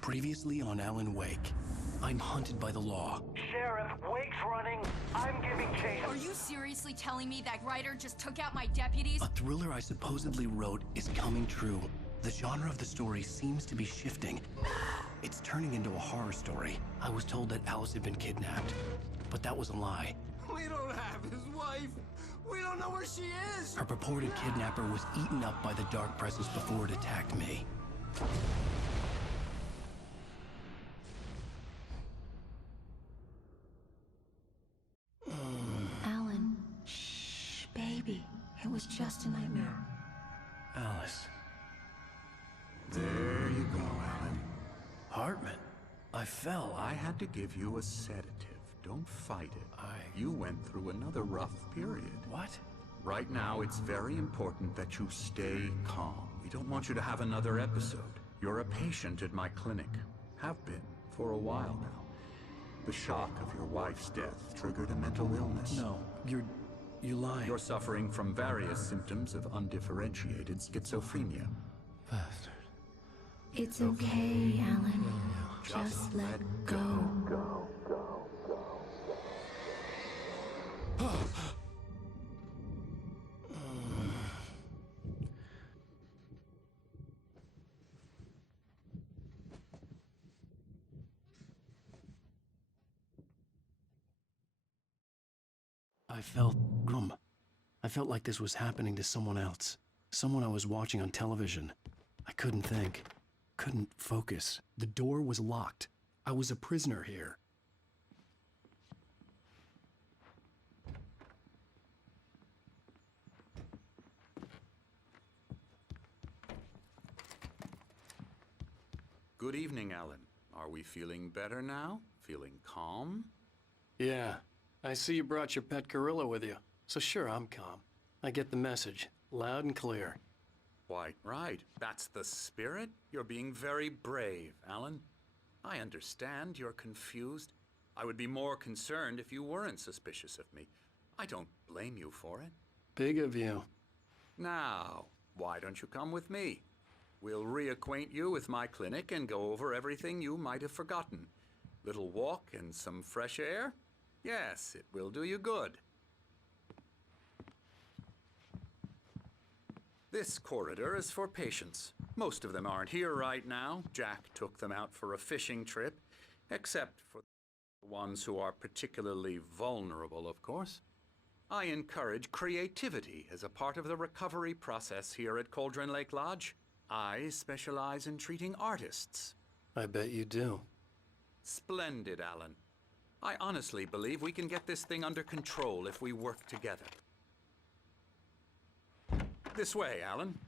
Previously on Alan Wake, I'm hunted by the law. Sheriff, Wake's running. I'm giving chase. Are you seriously telling me that Ryder just took out my deputies? A thriller I supposedly wrote is coming true. The genre of the story seems to be shifting. It's turning into a horror story. I was told that Alice had been kidnapped, but that was a lie. We don't have his wife. We don't know where she is. Her purported kidnapper was eaten up by the dark presence before it attacked me. Alan, shh, baby. It was just a nightmare. Alice. There you go, Alan. Hartman. I fell. I had to give you a sedative. Don't fight it. You went through another rough period. What? Right now, it's very important that you stay calm. We don't want you to have another episode. You're a patient at my clinic. Have been for a while now. The shock of your wife's death triggered a mental illness. No, you're lying. You're suffering from various symptoms of undifferentiated schizophrenia. Bastard. It's okay, Alan. Just let go. I felt numb. I felt like this was happening to someone else. Someone I was watching on television. I couldn't think. Couldn't focus. The door was locked. I was a prisoner here. Good evening, Alan. Are we feeling better now? Feeling calm? Yeah. I see you brought your pet gorilla with you. So sure, I'm calm. I get the message. Loud and clear. Quite right. That's the spirit. You're being very brave, Alan. I understand you're confused. I would be more concerned if you weren't suspicious of me. I don't blame you for it. Big of you. Now, why don't you come with me? We'll reacquaint you with my clinic and go over everything you might have forgotten. Little walk and some fresh air? Yes, it will do you good. This corridor is for patients. Most of them aren't here right now. Jack took them out for a fishing trip, except for the ones who are particularly vulnerable, of course. I encourage creativity as a part of the recovery process here at Cauldron Lake Lodge. I specialize in treating artists. I bet you do. Splendid, Alan. I honestly believe we can get this thing under control if we work together. This way, Alan.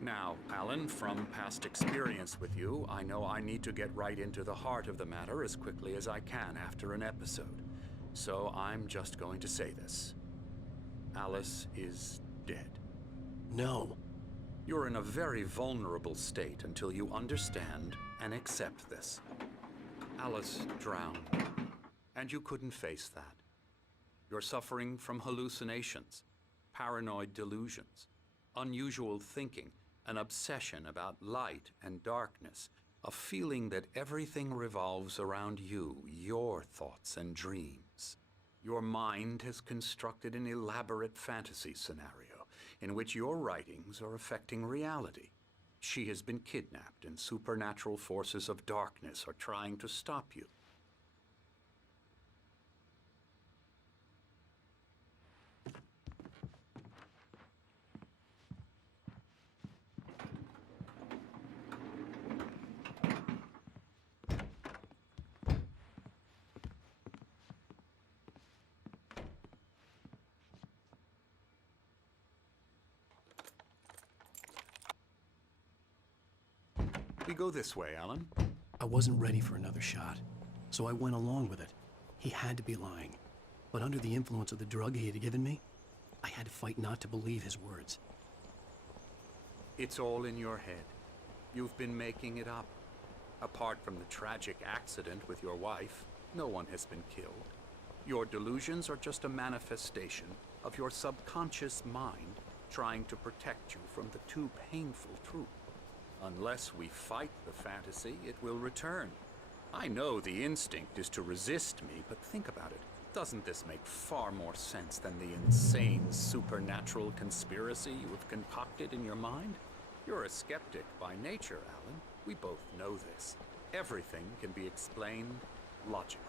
Now, Alan, from past experience with you, I know I need to get right into the heart of the matter as quickly as I can after an episode. So I'm just going to say this. Alice is dead. No. You're in a very vulnerable state until you understand and accept this. Alice drowned, and you couldn't face that. You're suffering from hallucinations, paranoid delusions, unusual thinking, an obsession about light and darkness, a feeling that everything revolves around you, your thoughts and dreams. Your mind has constructed an elaborate fantasy scenario in which your writings are affecting reality. She has been kidnapped, and supernatural forces of darkness are trying to stop you. We go this way, Alan. I wasn't ready for another shot, so I went along with it. He had to be lying. But under the influence of the drug he had given me, I had to fight not to believe his words. It's all in your head. You've been making it up. Apart from the tragic accident with your wife, no one has been killed. Your delusions are just a manifestation of your subconscious mind trying to protect you from the too painful truth. Unless we fight the fantasy, it will return. I know the instinct is to resist me, but think about it. Doesn't this make far more sense than the insane supernatural conspiracy you have concocted in your mind? You're a skeptic by nature, Alan. We both know this. Everything can be explained logically.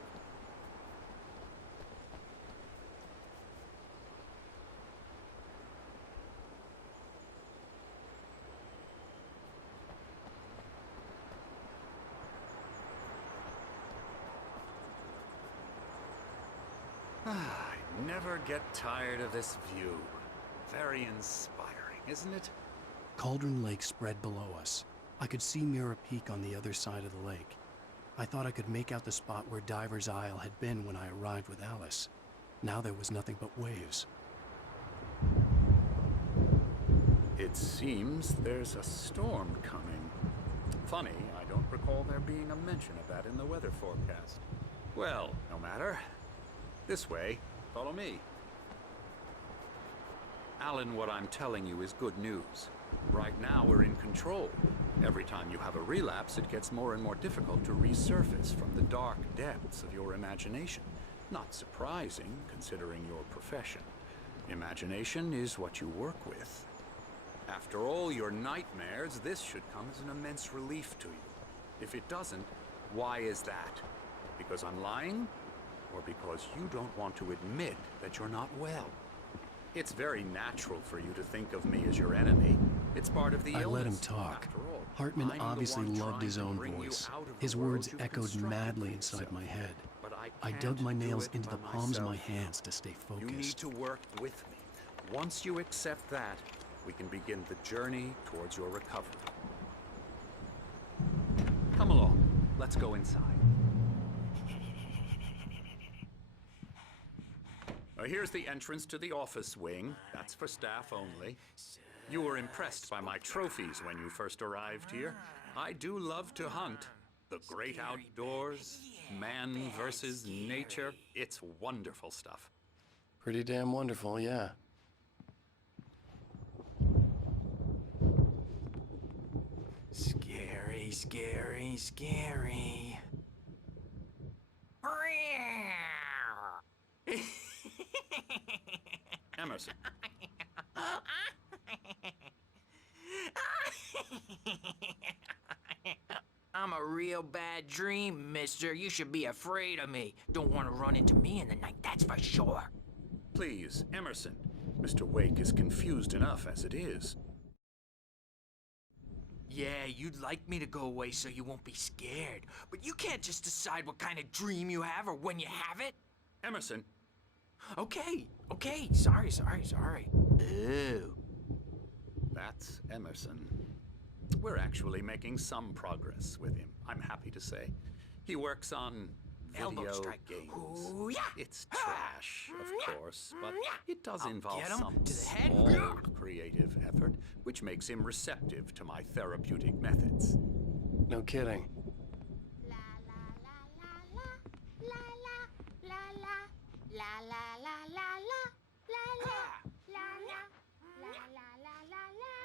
I never get tired of this view. Very inspiring, isn't it? Cauldron Lake spread below us. I could see Mirror Peak on the other side of the lake. I thought I could make out the spot where Diver's Isle had been when I arrived with Alice. Now there was nothing but waves. It seems there's a storm coming. Funny, I don't recall there being a mention of that in the weather forecast. Well, no matter. This way. Follow me. Alan, what I'm telling you is good news. Right now, we're in control. Every time you have a relapse, it gets more and more difficult to resurface from the dark depths of your imagination. Not surprising, considering your profession. Imagination is what you work with. After all your nightmares, this should come as an immense relief to you. If it doesn't, why is that? Because I'm lying? Or because you don't want to admit that you're not well? It's very natural for you to think of me as your enemy. It's part of the illness. I let him talk. After all, Hartman I'm the obviously one loved trying his to own bring you voice. out of the His world words you've echoed constructed madly for inside yourself. my head. But I can't dug my do nails it into by the palms of my myself. hands to stay You need focused. to work with me. Once you accept that, we can begin the journey towards your recovery. Come along. Let's go inside. Here's the entrance to the office wing. That's for staff only. You were impressed by my trophies when you first arrived here. I do love to hunt. The great outdoors, man versus nature. It's wonderful stuff. Pretty damn wonderful, yeah. Scary, scary, scary. Emerson. I'm a real bad dream, mister. You should be afraid of me. Don't want to run into me in the night, that's for sure. Please, Emerson. Mr. Wake is confused enough as it is. Yeah, you'd like me to go away so you won't be scared. But you can't just decide what kind of dream you have or when you have it. Emerson. Okay, sorry. Ew. That's Emerson. We're actually making some progress with him, I'm happy to say. He works on Elbow video strike. games. Ooh, yeah. It's trash, of course, but it does I'll involve get him some to the head. small creative effort, which makes him receptive to my therapeutic methods. No kidding. La la la la la la la la la La la la la la la la la la la la la la la la la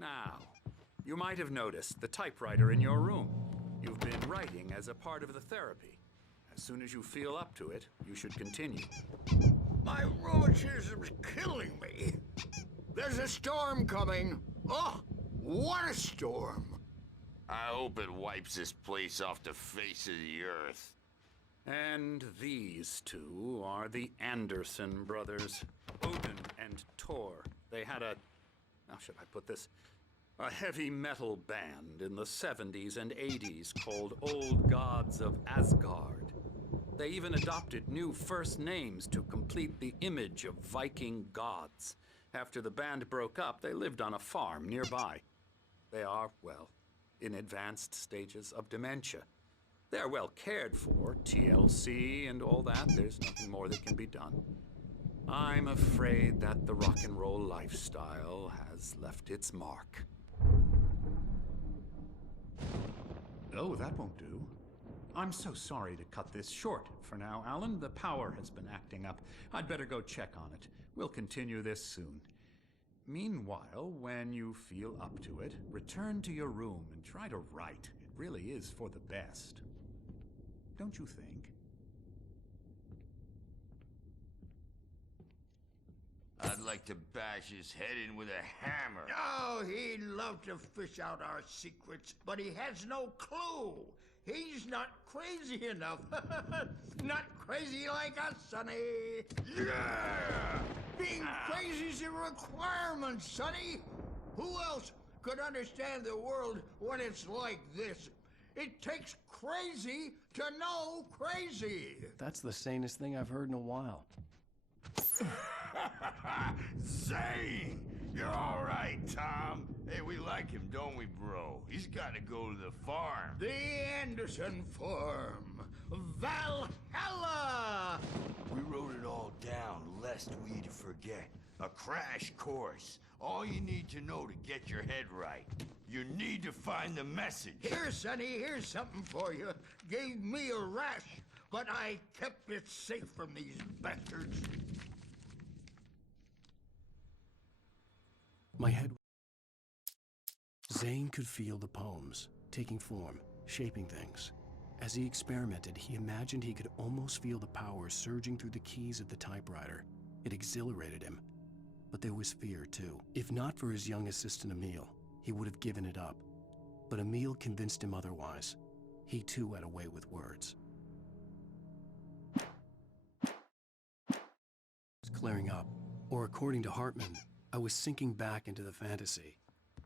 Now, you might have noticed the typewriter in your room. You've been writing as a part of the therapy. As soon as you feel up to it, you should continue. My rheumatism's killing me. There's a storm coming. Oh, what a storm. I hope it wipes this place off the face of the earth. And these two are the Anderson brothers, Odin and Tor. They had how should I put this? A heavy metal band in the 70s and 80s called Old Gods of Asgard. They even adopted new first names to complete the image of Viking gods. After the band broke up, they lived on a farm nearby. They are, well, in advanced stages of dementia. They're well cared for, TLC and all that. There's nothing more that can be done. I'm afraid that the rock and roll lifestyle has left its mark. Oh, that won't do. I'm so sorry to cut this short for now, Alan. The power has been acting up. I'd better go check on it. We'll continue this soon. Meanwhile, when you feel up to it, return to your room and try to write. It really is for the best. Don't you think? I'd like to bash his head in with a hammer. Oh, he'd love to fish out our secrets, but he has no clue. He's not crazy enough. Not crazy like us, Sonny. Yeah! Being crazy's a requirement, Sonny. Who else could understand the world when it's like this? It takes crazy to know crazy. That's the sanest thing I've heard in a while. Zane! You're all right, Tom. Hey, we like him, don't we, bro? He's got to go to the farm. The Anderson Farm. Valhalla! We wrote it all down, lest we forget. A crash course. All you need to know to get your head right. You need to find the message. Here, Sonny, here's something for you. Gave me a rash, but I kept it safe from these bastards. My head. Zane could feel the poems, taking form, shaping things. As he experimented, he imagined he could almost feel the power surging through the keys of the typewriter. It exhilarated him. But there was fear, too. If not for his young assistant, Emil, he would have given it up. But Emil convinced him otherwise. He, too, had a way with words. It was clearing up. Or according to Hartman, I was sinking back into the fantasy.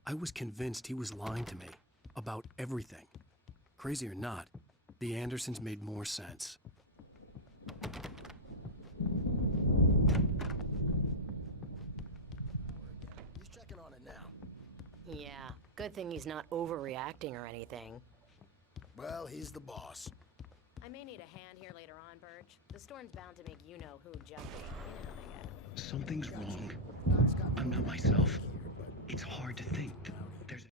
I was convinced he was lying to me about everything. Crazy or not, the Andersons made more sense. He's checking on it now. Yeah, good thing he's not overreacting or anything. Well, he's the boss. I may need a hand here later on, Birch. The storm's bound to make you-know-who jump me now and again. Something's wrong. I'm not myself. It's hard to think. There's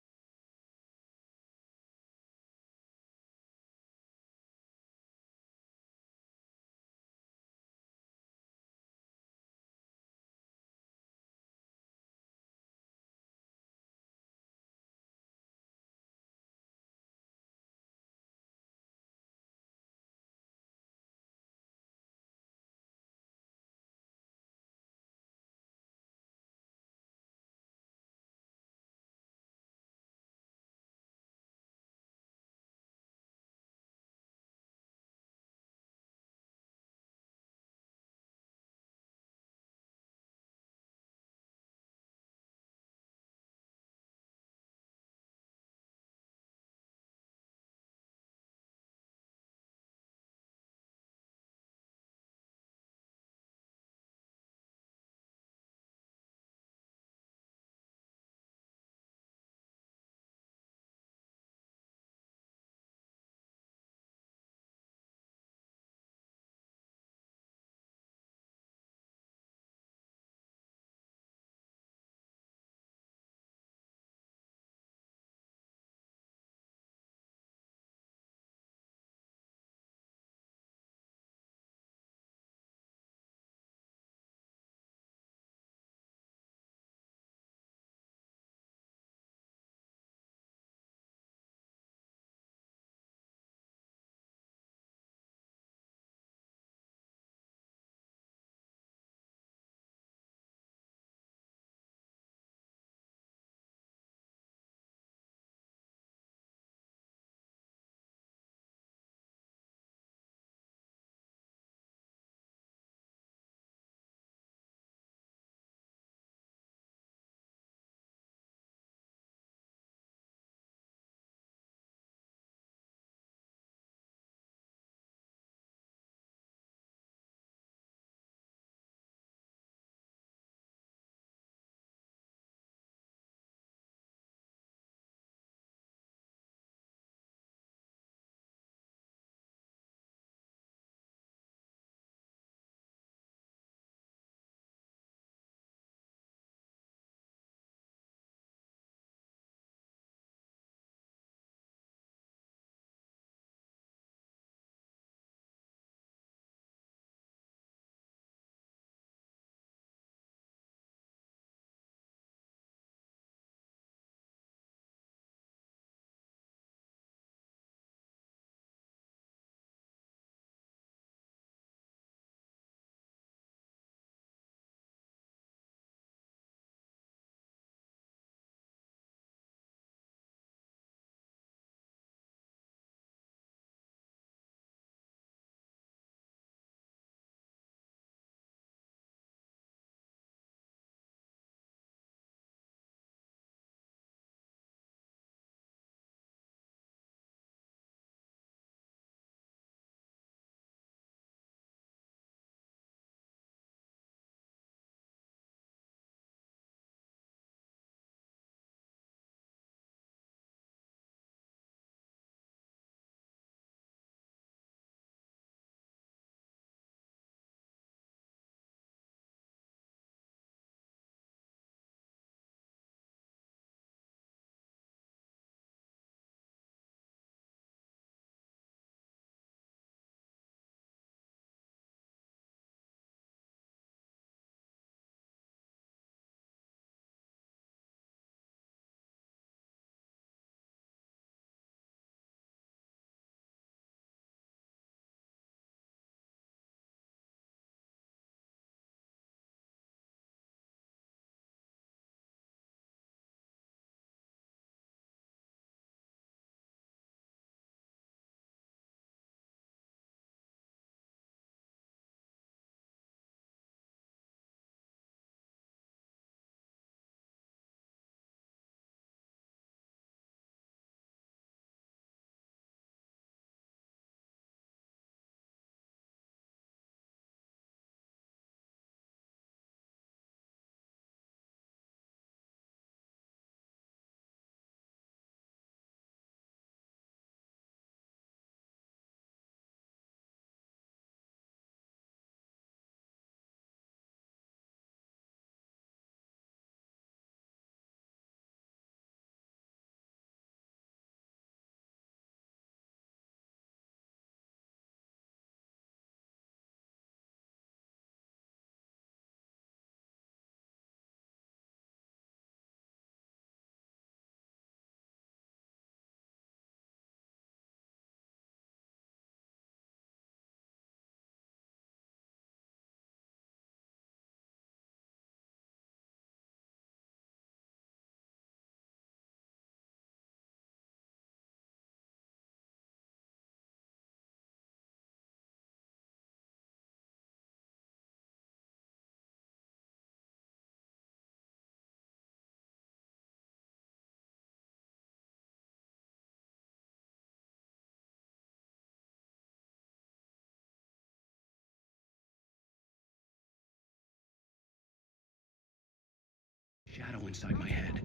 shadow inside my head.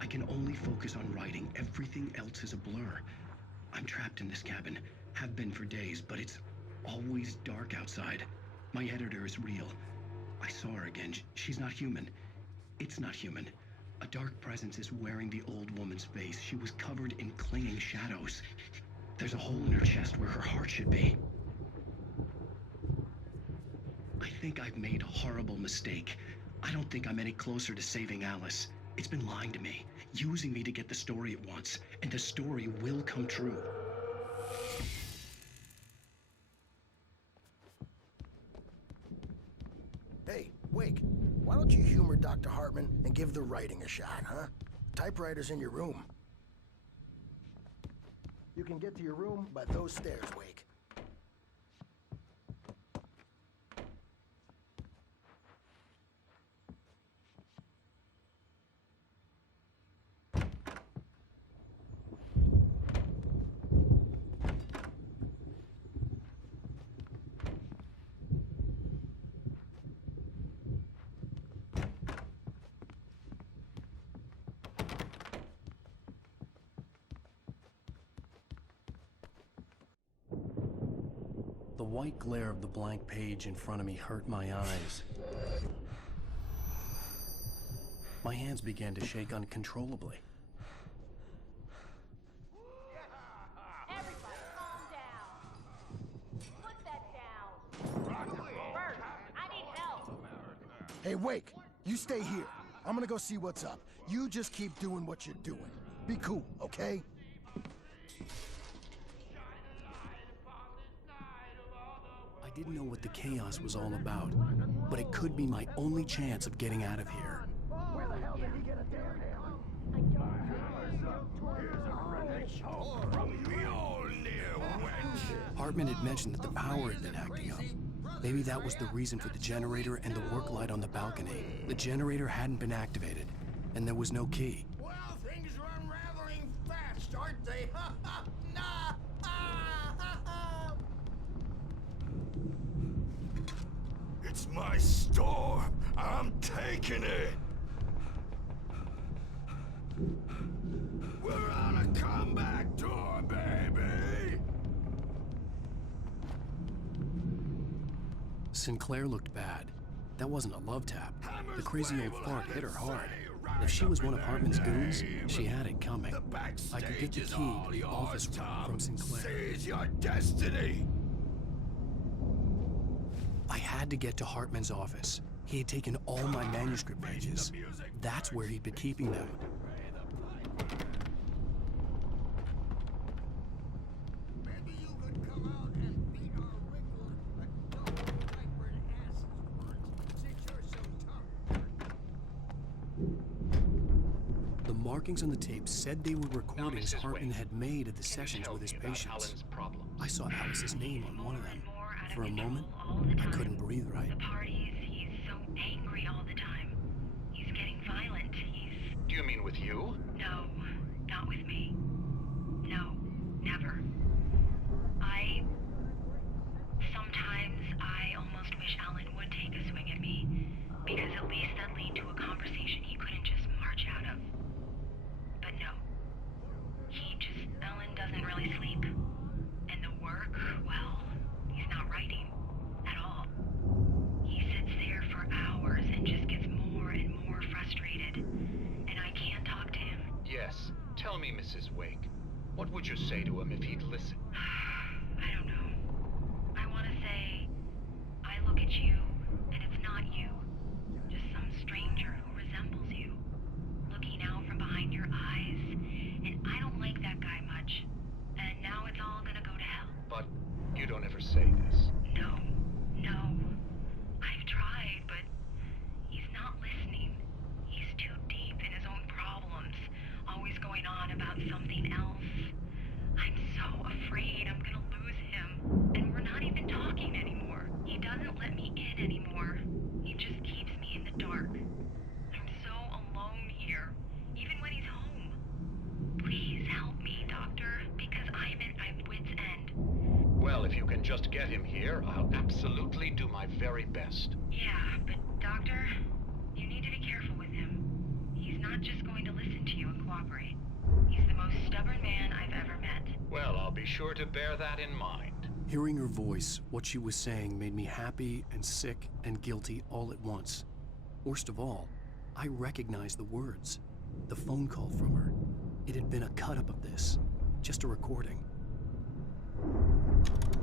I can only focus on writing. Everything else is a blur. I'm trapped in this cabin. Have been for days, but it's always dark outside. My editor is real. I saw her again. She's not human. It's not human. A dark presence is wearing the old woman's face. She was covered in clinging shadows. There's a hole in her chest where her heart should be. I think I've made a horrible mistake. I don't think I'm any closer to saving Alice. It's been lying to me, using me to get the story it wants, and the story will come true. Hey, Wake, why don't you humor Dr. Hartman and give the writing a shot, huh? Typewriter's in your room. You can get to your room by those stairs, Wake. The white glare of the blank page in front of me hurt my eyes. My hands began to shake uncontrollably. Everybody, calm down. Put that down. Bert, I need help. Hey, Wake, you stay here. I'm gonna go see what's up. You just keep doing what you're doing. Be cool, okay? I didn't know what the chaos was all about, but it could be my only chance of getting out of here. Where the hell did he get a damn hammer? Hartman had mentioned that the power had been acting up. Maybe that was the reason for the generator and the work light on the balcony. The generator hadn't been activated, and there was no key. Well, things are unraveling fast, aren't they? Ha ha! Nah! It's my store. I'm taking it. We're on a comeback tour, baby. Sinclair looked bad. That wasn't a love tap. The crazy old fart hit her hard. If she was one of Hartman's goons, she had it coming. I could get the key to the office room from Sinclair. Seize your destiny. I had to get to Hartman's office. He had taken all my manuscript pages. That's where he'd been keeping them. Maybe you could come out and beat our wrinkled, adult diapered asses once, since you're so tough. The markings on the tape said they were recordings Hartman had made at the sessions with his patients. I saw Alice's name on one of them. For a moment, I couldn't breathe right. The parties, he's so angry all the time. He's getting violent. Do you mean with you? No, not with me. No, never. Sometimes I almost wish Alan would take a swing at me, because at least that'd lead to a conversation he couldn't just march out of. But no. Alan doesn't really sleep. And the work, well, he's not writing at all. He sits there for hours and just gets more and more frustrated. And I can't talk to him. Yes. Tell me, Mrs. Wake. What would you say to him if he'd listen? I don't know. I want to say, I look at you, and it's not you. Just some stranger who resembles you. Looking out from behind your eyes. And I don't like that guy much. And now it's all gonna go to hell. But you don't ever say this. No. I've tried, but he's not listening. He's too deep in his own problems, always going on about something else. I'm so afraid I'm gonna lose him, and we're not even talking anymore. He doesn't let me in anymore. He just keeps me in the dark. I'm so alone here, even when he's home. Please help me, Doctor, because I'm at my wit's end. Well, if you can just get him here, I'll absolutely do my very best. Yeah, but Doctor, you need to be careful with him. He's not just going to listen to you and cooperate. He's the most stubborn man I've ever met. Well, I'll be sure to bear that in mind. Hearing her voice, what she was saying made me happy and sick and guilty all at once. Worst of all, I recognized the words. The phone call from her. It had been a cut-up of this. Just a recording.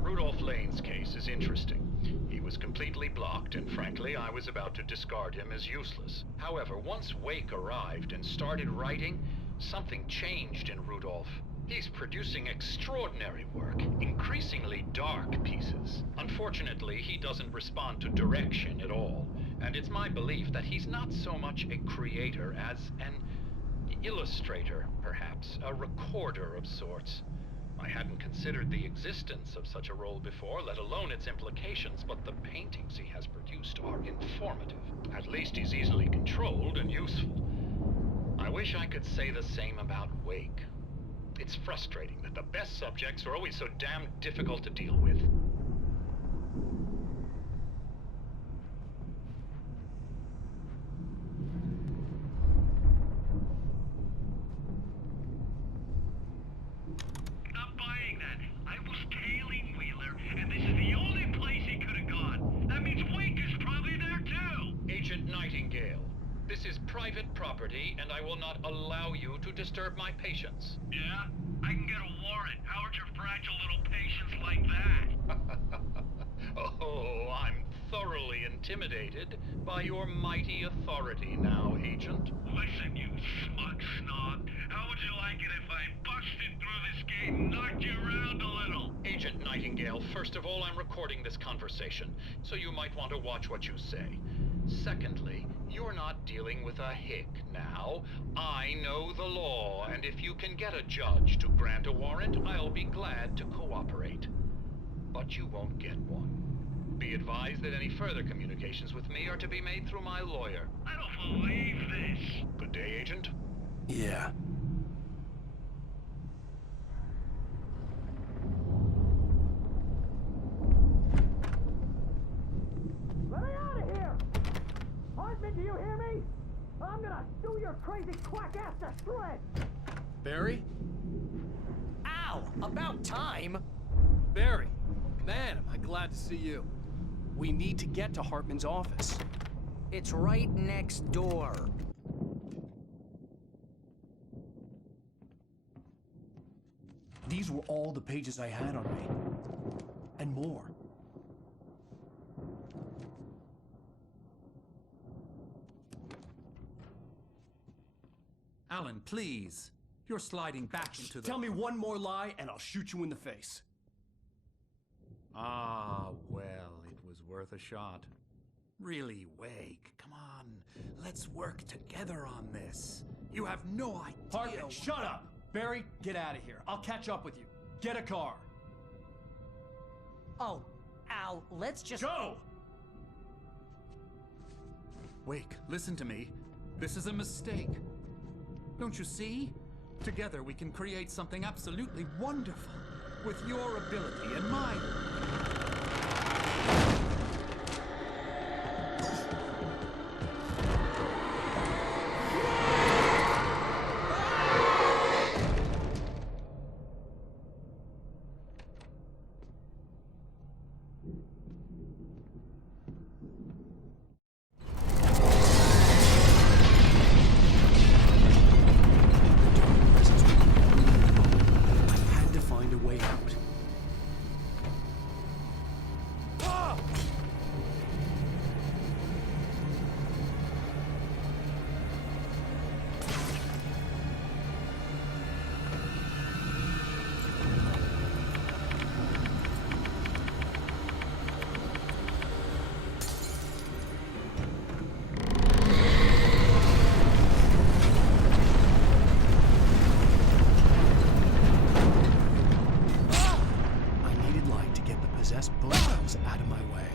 Rudolph Lane's case is interesting. He was completely blocked, and frankly, I was about to discard him as useless. However, once Wake arrived and started writing, something changed in Rudolph. He's producing extraordinary work, increasingly dark pieces. Unfortunately, he doesn't respond to direction at all, and it's my belief that he's not so much a creator as an illustrator, perhaps, a recorder of sorts. I hadn't considered the existence of such a role before, let alone its implications, but the paintings he has produced are informative. At least he's easily controlled and useful. I wish I could say the same about Wake. It's frustrating that the best subjects are always so damn difficult to deal with. Not buying that. I was tailing Wheeler, and this is the only place he could have gone. That means Wake is probably there too. Agent Nightingale, this is private property, and I will not allow you to disturb my patients. Yeah? I can get a warrant. How are your fragile little patients like that? Oh, I'm thoroughly intimidated by your mighty authority now, Agent. Listen, you smug snob. How would you like it if I busted through this gate and knocked you around a little? Agent Nightingale, first of all, I'm recording this conversation, so you might want to watch what you say. Secondly, you're not dealing with a hick now. I know the law, and if you can get a judge to grant a warrant, I'll be glad to cooperate. But you won't get one. Be advised that any further communications with me are to be made through my lawyer. I don't believe this. Good day, Agent. Yeah. Let me out of here! Hartman, do you hear me? I'm gonna do your crazy quack ass to shreds! Barry? Ow! About time! Barry! Man, am I glad to see you. We need to get to Hartman's office. It's right next door. These were all the pages I had on me. And more. Alan, please. You're sliding back into the... Tell me one more lie and I'll shoot you in the face. Ah, well, it was worth a shot. Really, Wake, come on. Let's work together on this. You have no idea... Hartman, shut up! Barry, get out of here. I'll catch up with you. Get a car. Oh, Al, let's just... Go! Wake, listen to me. This is a mistake. Don't you see? Together we can create something absolutely wonderful. With your ability and mine. Out of my way.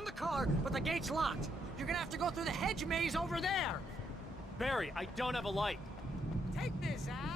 found the car, but the gate's locked. You're gonna have to go through the hedge maze over there. Barry, I don't have a light. Take this, Al.